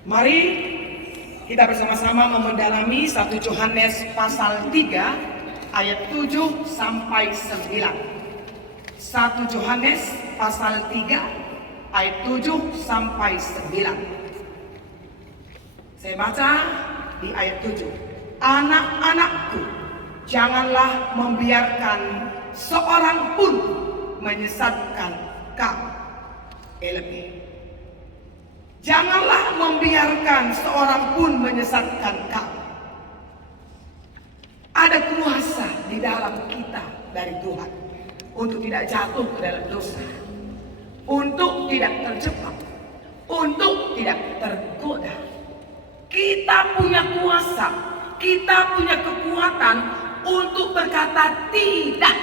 Mari kita bersama-sama mendalami 1 Yohanes pasal 3 ayat 7 sampai 9. 1 Yohanes pasal 3 ayat 7 sampai 9. Saya baca di ayat 7. Anak-anakku, janganlah membiarkan seorang pun menyesatkan kamu. Lebih. Janganlah membiarkan seorang pun menyesatkan kamu. Ada kuasa di dalam kita dari Tuhan untuk tidak jatuh ke dalam dosa, untuk tidak terjebak, untuk tidak tergoda. Kita punya kuasa, kita punya kekuatan untuk berkata tidak.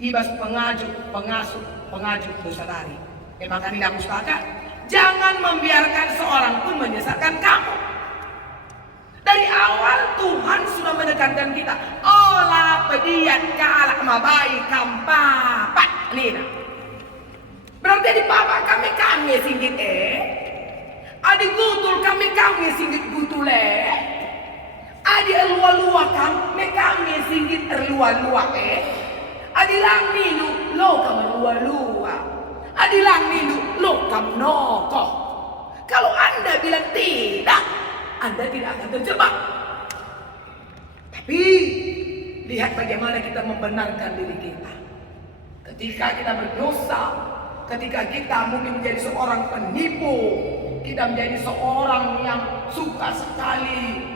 Ibas pengasuh dosa lari. Maka tidak pustaka, jangan membiarkan seorang pun menyesatkan kamu. Dari awal Tuhan sudah menekankan kita. Olah pediat kalak mabai kampapak nina. Berarti di papa kami singgit adi gutul kami singgit gutule. Adi erlua-lua kami singgit erlua-lua Adilang nilu lo kam lua-lua. Adilang nilu lo kam noko. Kalau Anda bilang tidak, Anda tidak akan terjebak. Tapi lihat bagaimana kita membenarkan diri kita. Ketika kita berdosa, ketika kita mungkin menjadi seorang penipu, kita menjadi seorang yang suka sekali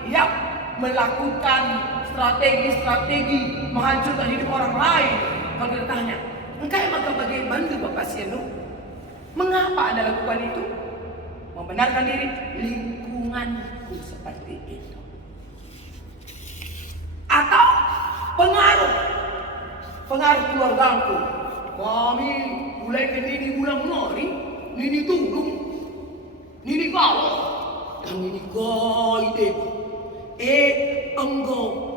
melakukan strategi menghancurkan hidup orang lain. Kalau kita tanya, engkau maka bagaimana Bapak Sienu? Mengapa Anda lakukan itu? Membenarkan diri, lingkunganku seperti itu. Atau pengaruh keluargaku. Kami mulai ke nini ulang nori, nini tulung, nini galau, dan nini gaide. Engkau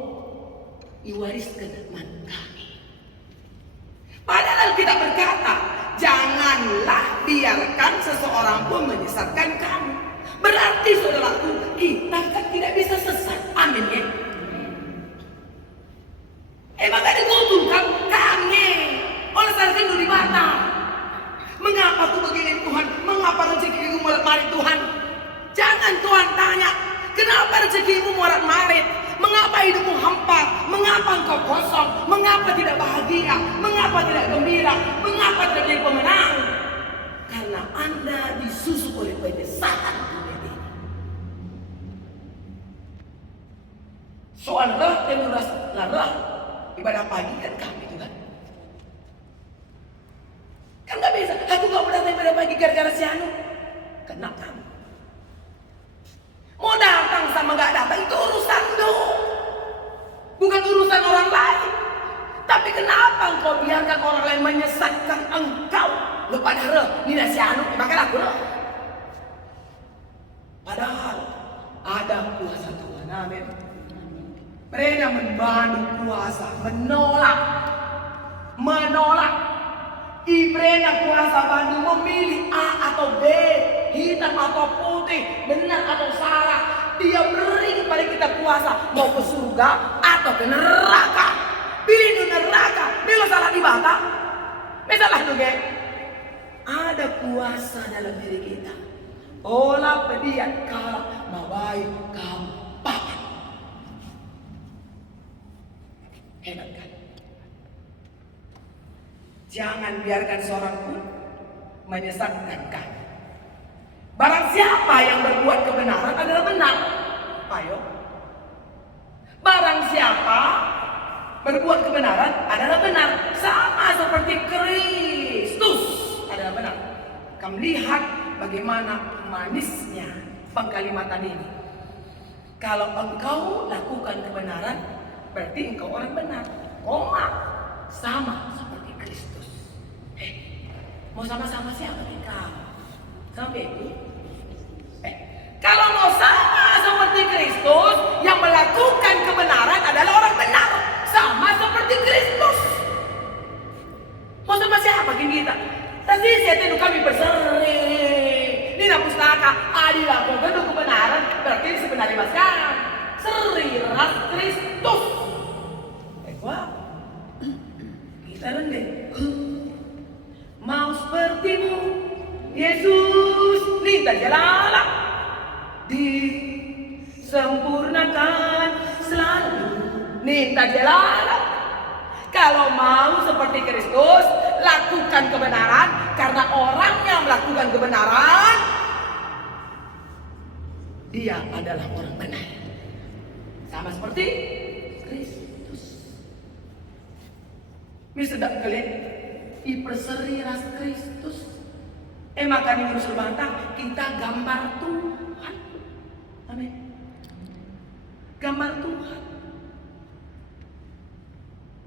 diwariskan man kami. Padahal kita berkata, janganlah biarkan seseorang pun menyesatkan kamu. Berarti saudaraku, kita kan tidak bisa sesat. Amin ya. Maka digotulkan kami oleh sarjana di Batam. Mengapa aku begini Tuhan? Mengapa rezekiku morat-marit Tuhan? Jangan Tuhan tanya, kenapa rezekimu morat-marit? Mengapa hidupmu hampa? Mengapa engkau kosong? Mengapa tidak bahagia? Mengapa tidak gembira? Mengapa tidak menjadi pemenang? Karena Anda disusuk oleh penyesatan dunia ini. Soal roh dan roh ibadah pagi kan kami itu kan? Kan gak bisa. Aku gak mau datang ibadah pagi gara-gara si Anu. Kena kamu. Mau datang sama gak datang itu urusan dong. Bukan urusan orang lain. Tapi kenapa engkau biarkan orang lain menyesatkan engkau? Lu pada reh, ini nasi anu, makan aku loh. Padahal ada kuasa Tuhan, amin. Mereka membantu kuasa, menolak. Ibrena kuasa bantu memilih A atau B, hitam atau putih, benar atau salah. Dia beri kepada kita kuasa mau ke surga atau ke neraka. Pilih di neraka, bila salah di bata. Misalnya juga ada kuasa dalam diri kita. Olah pediat kalah mabai kamu papa. Hebat kan? Jangan biarkan seorang pun menyesatkan kamu. Barang siapa yang berbuat kebenaran adalah benar. Ayo. Barang siapa berbuat kebenaran adalah benar. Sama seperti Kristus adalah benar. Kamu lihat bagaimana manisnya pengkalimatan ini. Kalau engkau lakukan kebenaran, berarti engkau orang benar. Koma. Sama seperti Kristus. Mau sama-sama siapa nih kau? Sampai itu. Kalau mau sama seperti Kristus, yang melakukan kebenaran adalah orang benar. Sama seperti Kristus. Mau sama siapa kita? Tadi saya kami berserah. dilakukan untuk kebenaran, berarti sebenarnya mas sekarang seriras Kristus. Wah, kita rendah. Mau sepertimu, Yesus, minta jalan disempurnakan selalu. Minta jalan. Kalau mau seperti Kristus, lakukan kebenaran, karena orang yang melakukan kebenaran, dia adalah orang benar. Sama seperti Kristus. Sedap kalian diperseri ras Kristus. Maka di urus bantah kita gambar Tuhan. Amin. Gambar Tuhan.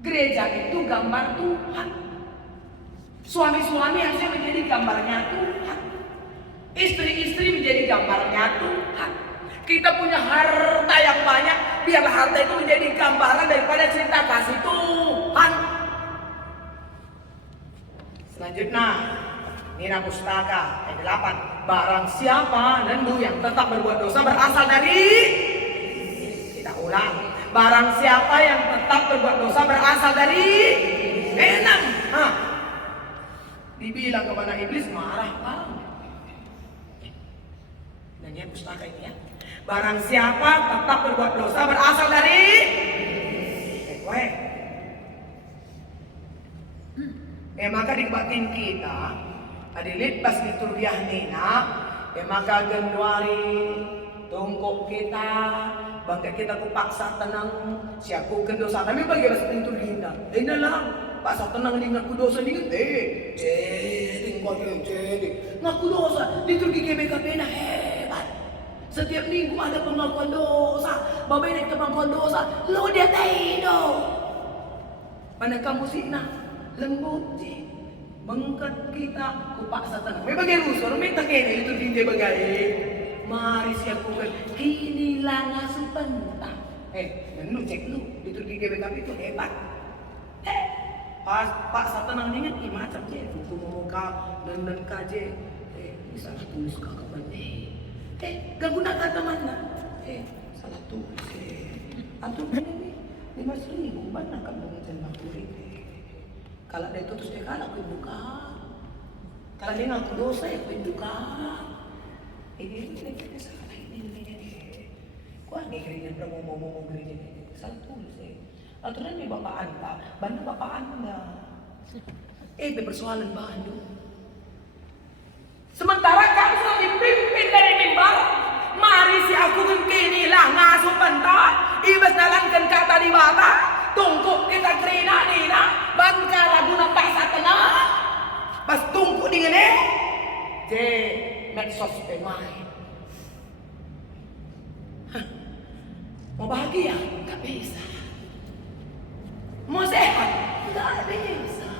Gereja itu gambar Tuhan. Suami-suami harusnya menjadi gambarnya Tuhan. Istri-istri menjadi gambarnya Tuhan. Kita punya harta yang banyak, biarlah harta itu menjadi gambaran daripada cinta kasih Tuhan. Selanjutnya, Nina Pustaka ayat 8. Barang siapa nendu yang tetap berbuat dosa berasal dari, kita ulang. Barang siapa yang tetap berbuat dosa berasal dari enam. Dibilang kepada iblis, marah kamu. Nanya pustaka ini ya. Barang siapa tetap berbuat dosa berasal dari maka di batin kita adilit pas liturgiah nina maka Januari tungkok kita bangga kita kupaksa tenang siaku ke dosa tapi bagi pas liturgiah ini lang paksa tenang di ngaku dosa dingin tinggal ngaku dosa liturgi GBKP na hebat. Setiap minggu ada pengakuan dosa. Bapak ini pengakuan dosa. Lo dia tahu. Pada kamu sih nah lembut sih. Mengkat kita kupaksa tenang. May bagay rusor, may takene itu hindi bagay. Mari siya kukan. Kinilang asupanta. Lu cek lu. Liturgi GBKP itu hebat. Pas paksa tenang dengan macam je. Hukum muka dan kaje. Bisa tulis kakak bani. Gaguna kata mana? Salah tulis. Antum ini 5.000 mana kamu mengenal kulit? Kalau ada itu terus dia kalah aku buka. Kalau dia ngaku dosa ya aku buka. Ini salah ini. Kuah nih gereja berapa mau gereja ini salah tulis. Aturan ni bapak anda, bantu bapak anda. Persoalan Bandung. Sementara kamu sudah dipimpin dari mimbar, mari si aku kini lah ngasuh pentat, ibas nalankan kata di bata, tungkuk kita kerina nina, bangka lagu nampak tenang, pas tungkuk dengan medsos pemain. Mau bahagia? Gak bisa. Mau sehat? Gak bisa.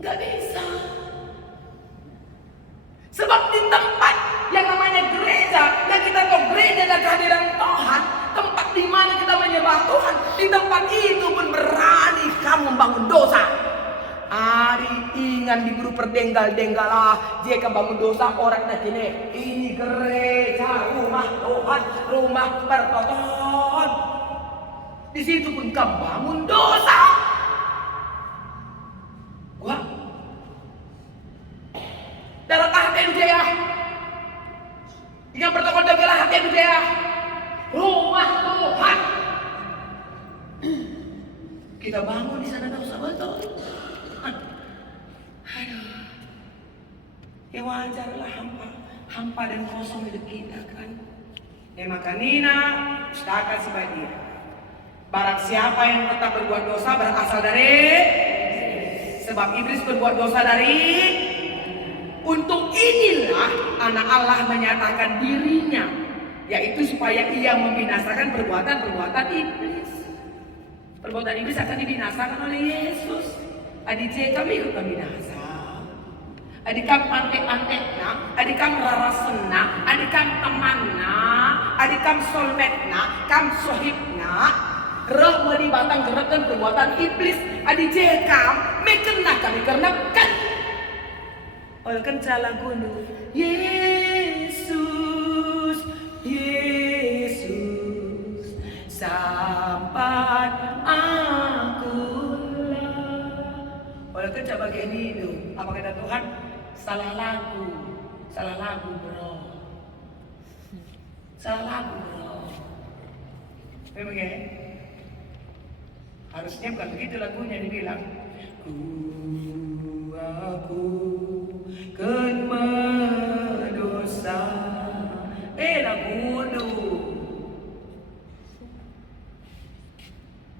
Gak bisa. Sebab di tempat yang namanya gereja, yang kita tahu gereja dan kehadiran Tuhan, tempat di mana kita menyembah Tuhan, di tempat itu pun berani kamu membangun dosa. Ari ingan diburu perdenggal-denggalah, jika bangun dosa orang nak ini gereja, rumah Tuhan, rumah pertoton. Di situ pun kamu bangun dosa. Wah, darat hati Jaya, yang protokol denggalah hati Jaya, rumah Tuhan. Kita bangun di sana dosa betul. Aduh, ya wajarlah hampa dan kosong hidup kita kan. Maka Nina, setakat sebadia. Barang siapa yang tetap berbuat dosa berasal dari, sebab iblis berbuat dosa dari. Untuk inilah anak Allah menyatakan dirinya, yaitu supaya ia membinasakan perbuatan-perbuatan iblis. Perbuatan iblis akan dibinasakan oleh Yesus. Adik kami ikut binasa. Adikam antek-antekna, adikam rarasena, adikam temanna, adikam soulmate-na, kam sohibna, roh melibatkan gerakan perbuatan iblis. Adik kam mekena kami karena kan oleh kan salah gunung. kecap bagian hidup. Apa kata Tuhan? Salah lagu bro. Salah lagu bro. Memang ya? Harusnya bukan begitu lagunya dibilang. Aku kan mendosa. Lagu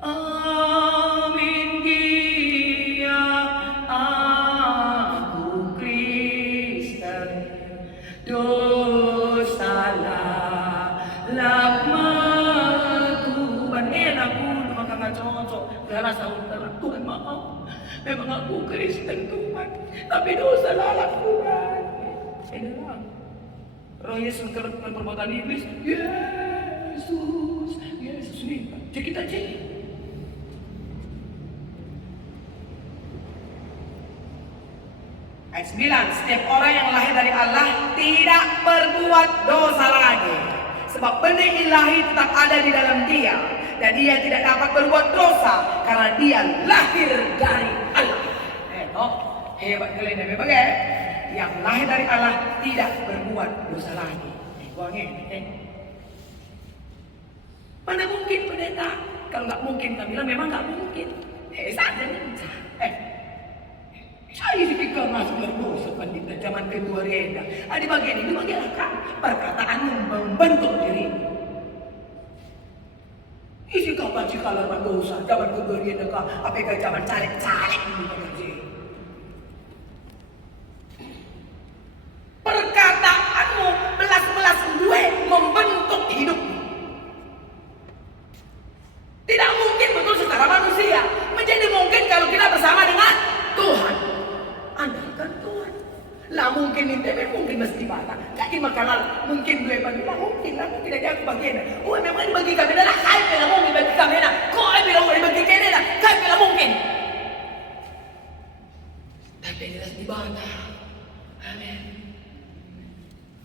Amin dia aku Kristen dosalah lakmakuban aku maka nggak cocok karena sahur Tuhan maaf memang aku Kristen Tuhan tapi dosa lakukan ini lah Roh Yesus mengkerutkan perbuatan iblis Yesus ini jadi kita jadi Ayat 9, setiap orang yang lahir dari Allah tidak berbuat dosa lagi. Sebab benih ilahi tetap ada di dalam dia. Dan dia tidak dapat berbuat dosa karena dia lahir dari Allah. Hebat kalian memang ya. Yang lahir dari Allah tidak berbuat dosa lagi. Mana mungkin pendeta? Kalau nggak mungkin, kami bilang memang nggak mungkin. Saja nih. Saya dipikir masuk berdosa pandita zaman kedua reda. Di bagian ini bagian kan perkataan yang membentuk diri. Isi kapan sih kalau berdosa zaman kedua reda kah? Apakah zaman caleg-caleg ini begitu? Perkataanmu belas-belas gue membentuk hidupmu. Tidak mungkin betul secara manusia. Menjadi mungkin kalau kita bersama dengan Tuhan. Andalkan Tuhan. Lah mungkin ini mungkin mesti bata. Jadi makanan mungkin gue bagi lah mungkin aja aku bagian. Oh memang dibagi kami dah. Kau bilang mungkin bagi kami dah. Kau bilang mau dibagi kami dah. Kau bilang mungkin. Tapi jelas di bata. Amin.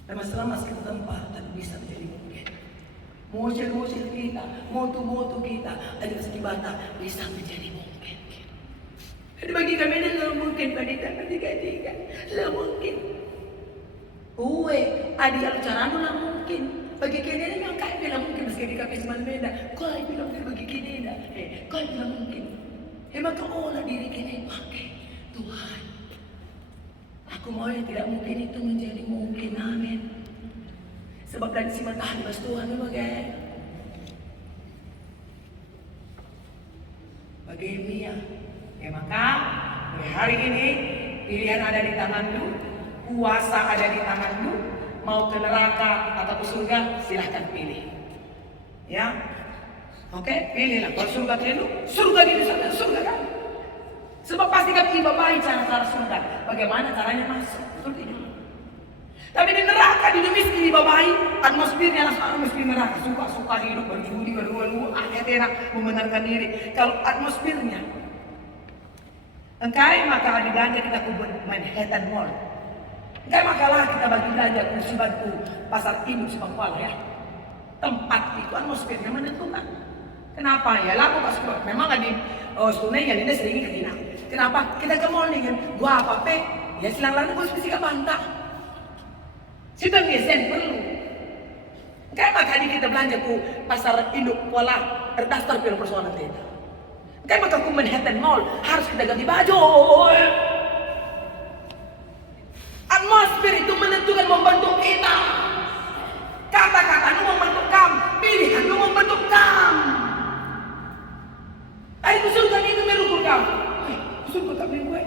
Dan masalah masih tempat tak bisa menjadi mungkin. Mosil kita, motu kita, ada di bata bisa menjadi mungkin. Jadi bagi kami ini lah mungkin pandita tiga lah mungkin. Adi kalau caranya lah mungkin. Bagi kini ini memang kau bilang mungkin meski di kafe semalam beda. Kau bilang bagi kini dah. Kau bilang mungkin. Maka olah diri kini pakai Tuhan. Aku mau yang tidak mungkin itu menjadi mungkin. Amin. Sebab dari si matahari mas Tuhan memang bagi Mia. Maka mulai hari ini pilihan ada di tanganmu, kuasa ada di tanganmu, mau ke neraka atau ke surga silahkan pilih. Ya, oke, pilihlah. Kalau surga kalian, surga di sana, surga kan? Sebab pasti kami ibabahi cara surga. Bagaimana caranya masuk? Betul tidak? Tapi di neraka di miskin dibabahi atmosfernya langsung atmosfer neraka suka hidup berjudi berluar enak membenarkan diri. Kalau atmosfernya engkai maka di belanja kita ke Manhattan Mall. Engkai makalah kita bagi belanja kursi batu pasar induk Sepangkuala ya. Tempat itu atmosfernya menentukan. Kenapa ya? Lalu pas memang di sebenarnya ini sering ketina. Kenapa kita ke mall nih kan? Gua apa pe? Ya silang lalu gua mesti ke bantah. Sudah ngesen perlu. Engkai maka kita belanja ke pasar induk Kuala terdaftar pil persoalan kita. Kan maka ke Manhattan Mall harus kita ganti baju. Atmosfer itu menentukan membentuk kita. Kata-kata itu membentuk kamu, pilihan itu membentuk kamu. Ayo usulkan itu merukul kamu. Usulkan kami gue.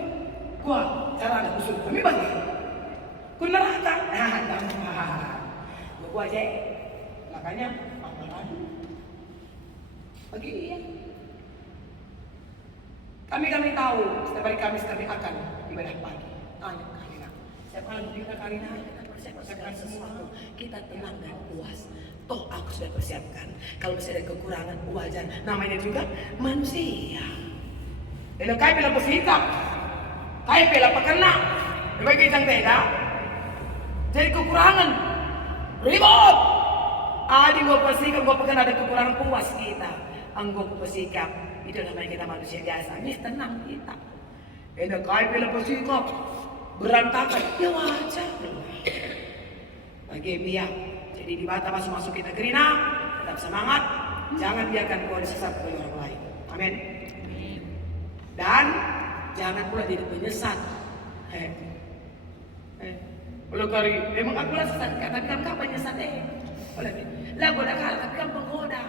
Gua cara ada usul kami bagi. Ku neraka. Gua aja. Makanya amalan bagi dia. Kami tahu setiap hari Kamis kami akan ibadah pagi. Tanya Karina. Setiap malam kita Karina kita persiapkan sesuatu. Kita tenang dan puas. Toh aku sudah persiapkan. Kalau masih ada kekurangan wajar. Namanya juga manusia. Kalau kau bilang bersikap, kau bilang pekena, bagi yang beda. Jadi kekurangan ribut. Adi gua bersikap, gua pekan ada kekurangan puas kita. Anggap bersikap. Itu namanya kita manusia biasa, ini tenang kita. Enak kaya pila pasikap. Berantakan. Ya wajar. Bagi pihak. Jadi di Batam masuk-masukin negeri tetap semangat. Jangan biarkan kau disesat oleh orang lain. Amin. Dan jangan pula jadi penyesat. Kalau kari, memang aku lah sesat, tapi kan kau penyesat. Lah, gua dah kalah, tapi kan penggoda.